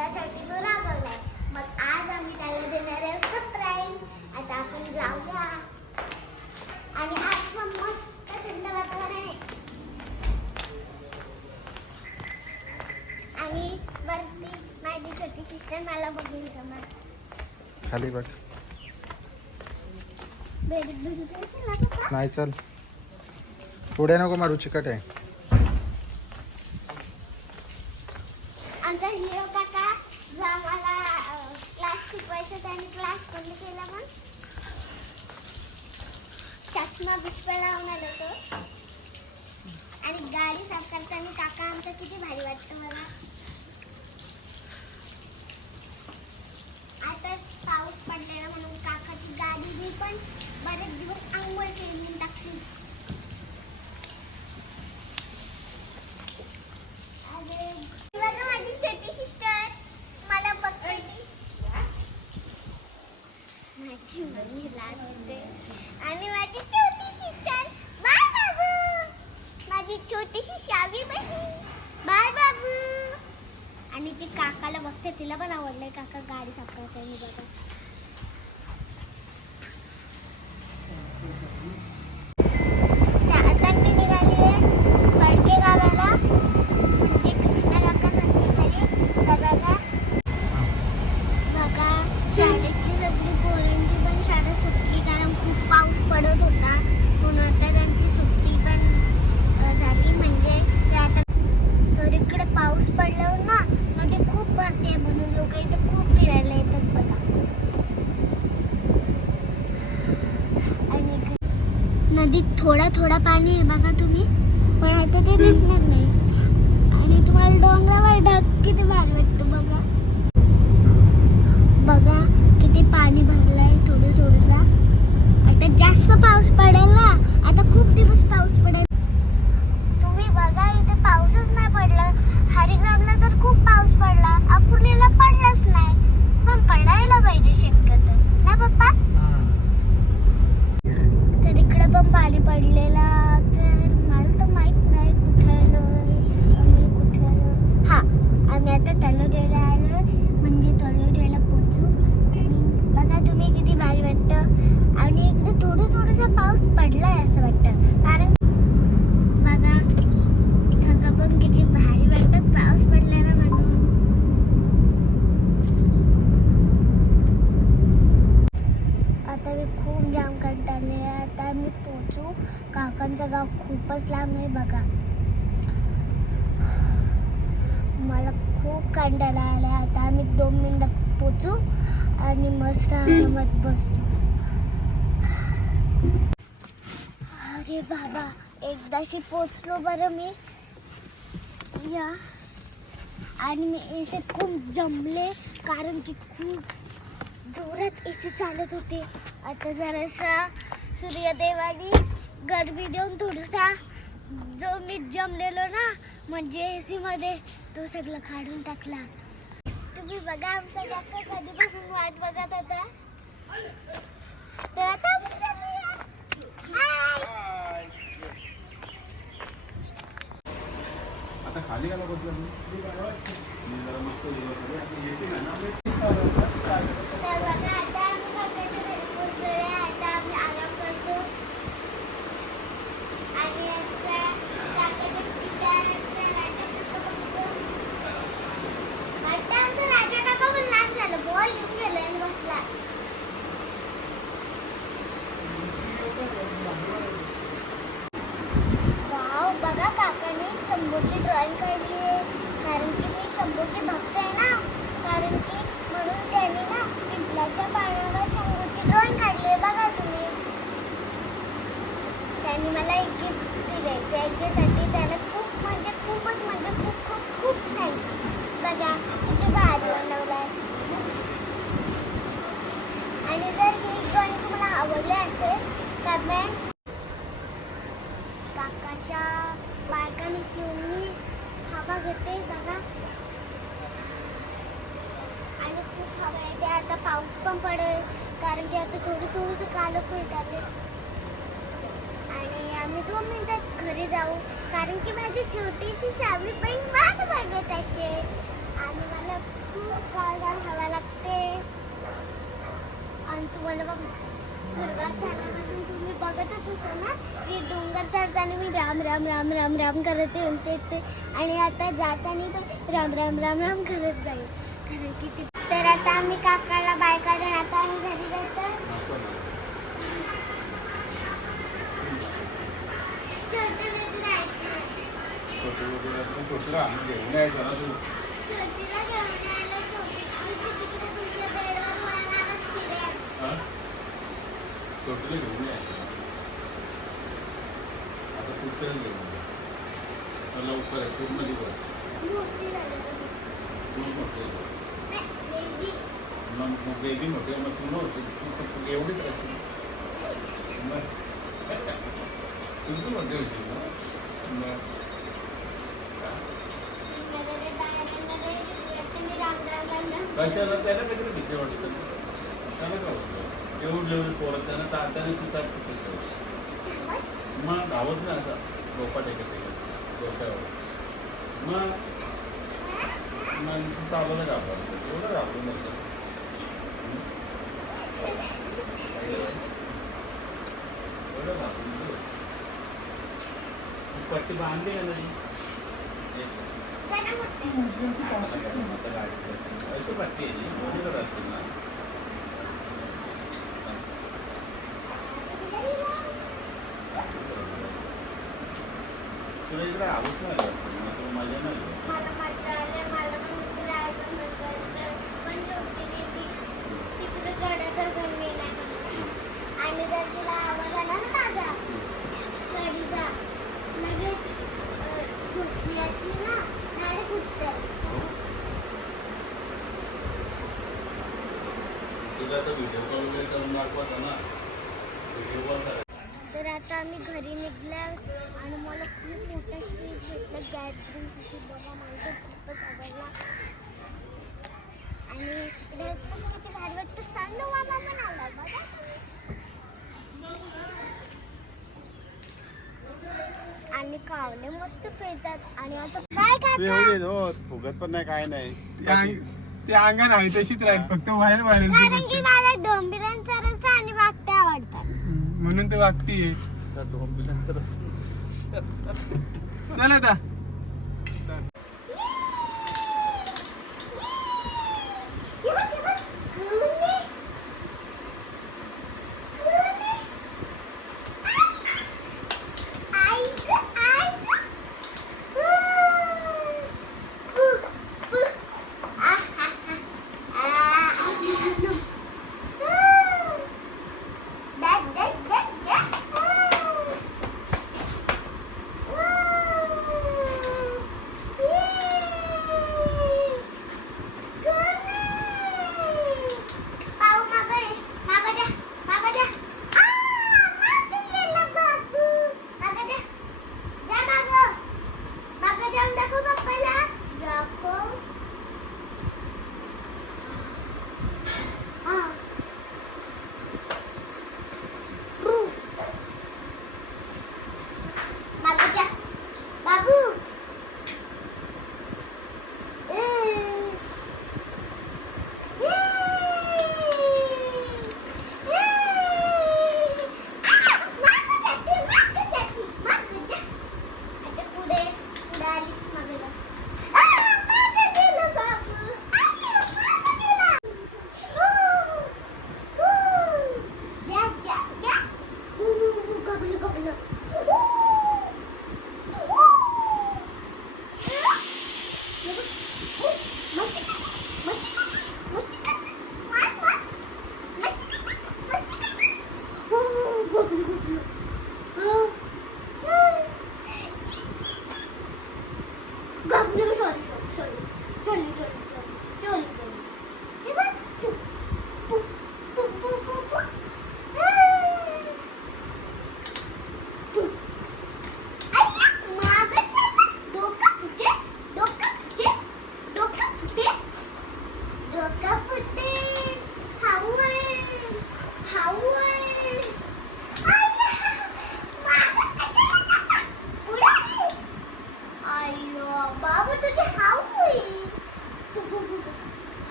त्यासाठी तो रागवलाय. मग आज आम्ही त्याला देणार आहे सरप्राईज आता आपण जाऊया. आणि आज पण मस्त थंड वातावरण आहे. आणि वरती माझी छोटी सिस्टर मला बघून जमत खाली बघ? नाही चल. पुढे नको मारू चिकट आहे आमचा हिरो काका जो आम्हाला क्लास शिकवायचा त्याने क्लास बंद केला मग चष्मा बिष्पा लावून आलो आणि गाडी साफ करताना काका आमचा किती भारी वाटतं मला आता पाऊस पडलेला म्हणून काकाची गाडी मी पण बरेच दिवस आंघोळ केली टाकली अरे बघा माझी छोटी सिस्टर मला बघते माझी मम्मी लागते आणि माझी छोटी सिस्टर बाय बाबू माझी छोटीशी शावी बहीण बाय बाबू आणि ती काकाला बघते तिला पण आवडलंय काका गाडी साफ करते मी बघा त्या- आता मी निघाली आहे फडके गावाला म्हणजे कृष्णा काकांच्या घरी तर बघा बघा शाळेतली सगळी पोरांची पण शाळा सुटली कारण खूप पाऊस पडत होता म्हणून आता त्यांची सुट्टी पण अ, झाली म्हणजे ते आता तर इकडे पाऊस पडल्यावर ना नदी खूप भरते म्हणून लोक इथे खूप फिरायला येतात बघा आणि इकडे नदीत थोडा थोडा पाणी आहे बघा तुम्ही. पण आता ते दिसणार नाही. आणि तुम्हाला डोंगरावर ढग किती भारी वाटतं बघा. बघा किती पाणी भरलंय थोडं थोडसा. आता जास्त पाऊस पडेल ना. आता खूप दिवस पाऊस पडेल तुम्ही बघा इथे पाऊसच नाही पडला हरिग्रामला तर खूप पाऊस पडला अकुर्लीला पडलाच नाही पण पडायला पाहिजे शक्यतो ना पप्पा तर इकडे पण पाणी पडलेला तर मला तर माहीत नाही कुठे आलोय आम्ही कुठे आलो हा आम्ही आता तलोजाला आलो म्हणजे तलोजाला पोचू आणि बघा तुम्ही किती भारी वाटतं आणि इकडे थोडं थोडासा पाऊस पडलाय असं वाटतं. कारण बघा ढग पण किती भारी वाटतात पाऊस पडलाय ना म्हणून. आता मी खूप जाम कंटाळले आहे. आता मी पोचू. काकांचं गाव खूपच लांब आहे बघा. मला खूप कंटाळा आला आता आम्ही दोन मिनिटात पोचू आणि मस्त आरामात बसू. अरे बाबा एकदाशी पोचलो बरं मी. या. आणि मी एसीत खूप जमले कारण की खूप जोरात एसी चालत होते. आता जरासा सूर्यदेवानी गरमी देऊन थोडासा जो मी जमलेलो ना म्हणजे ए सीमध्ये तो सगळं काढून टाकला. तुम्ही बघा आमचा डॉक्टर कधीपासून वाट बघत होता? तर आता आपण जाऊया. Hi. आता खाली घाला बसला मी जरा मस्त तर बघा आता आम्ही काकाच्या घरी पोहोचलेलो आहे. आता आम्ही आराम करतो आणि आमच्या काकाच्या पित्याचा राजा काका बघतो. वाटतं आमचा राजा काका पण लहान झालं बॉल घेऊन गेला आणि बसला वाव बघा काकाने शंभूची ड्रॉइंग काढली आहे. कारण की मी शंभूची भक्त आहे ना. कारण की म्हणून त्याने ना पिंपलाच्या पाण्यावर शंभूची ड्रॉइंग काढली आहे बघा तुम्ही. त्याने मला एक गिफ्ट दिले त्याच्यासाठी त्याला खूप म्हणजे खूपच म्हणजे खूप खूप खूप थँक्यू बघा किती भारी बनवला आहे आणि जर ही ड्रॉइंग तुम्हाला आवडली असेल कमेंट काकाच्या बायकाने घेऊन मी हवा घेते बघा आणि खूप हवा येते आता पाऊस पण पडेल कारण की आता थोडी थोडीशी कालक मिळतात आणि आम्ही दोन मिनिटात घरी जाऊ कारण की माझी छोटीशी शावी पण वाट बघत असे. आणि मला खूप गाड्या हवा लागते. आणि तुम्हाला बघ सुरुवात झाल्यापासून तुम्ही बघतच होता ना की डोंगर चढताना मी राम राम राम राम राम करत येते ते आणि आता जाताना पण राम राम राम राम करत जाईल. कारण की तर आता आम्ही काकाला बायका कारण आहे तू छोटीला घेऊन यायचं तू छोटीला घेऊन यायला आता पुढच्या घेऊन लवकर आहे पूर्ण दिवस मोठी मोठे मग बेबी मोठे मग होते तू फक्त मग तू पण मोठे होशील ना कशाला? त्याला काहीतरी भीती वाटत? कशाला का होतं एवढं जेवढी पोरं त्यांना चालताना तू चालतो मग धावत नाही असा. डोका टेकत डोक्यावर. मग मग तू चालवलं घाबरतो एवढं घाबरून एवढं घाबरून पट्टी बांधली का नाही? एक जरा मोठे. आता गाडीत बसून. अशी पट्टी आहे ती, दोन्हीकडे असते ना तुला इकडे आवडत नाही वाटतं मला तुला मजा नाही येत. मला मजा आली, मला पण फिरायचं म्हटलं पण छोटी baby तिकडे चढत असेल मी नाही करत. आणि जर तिला आवाज आला ना माझा गाडीचा लगेच अं, झोपली असली ना डायरेक्ट उठते तुला आता व्हिडिओ कॉल वगैरे करून दाखवता ना व्हिडिओ कॉल करा तर आता आम्ही घरी निघल्या आणि मला खूप मोठा स्ट्रीट भेटलं. गॅदरिंगसाठी बघा मला तर खूपच आवडला. आणि वाटतं चांगलं पण आला बघा. आणि कावले मस्त फिरतात. आणि आता काय एवढी हो फुगत पण नाही काय नाही. ते अंग- ते अंगण आहे तशीच राहील फक्त बाहेर बाहेर कारण की मला डोंबिलांचा रस्सा आणि वाकटे आवडतात. म्हणून ते वागतीये. चल आता.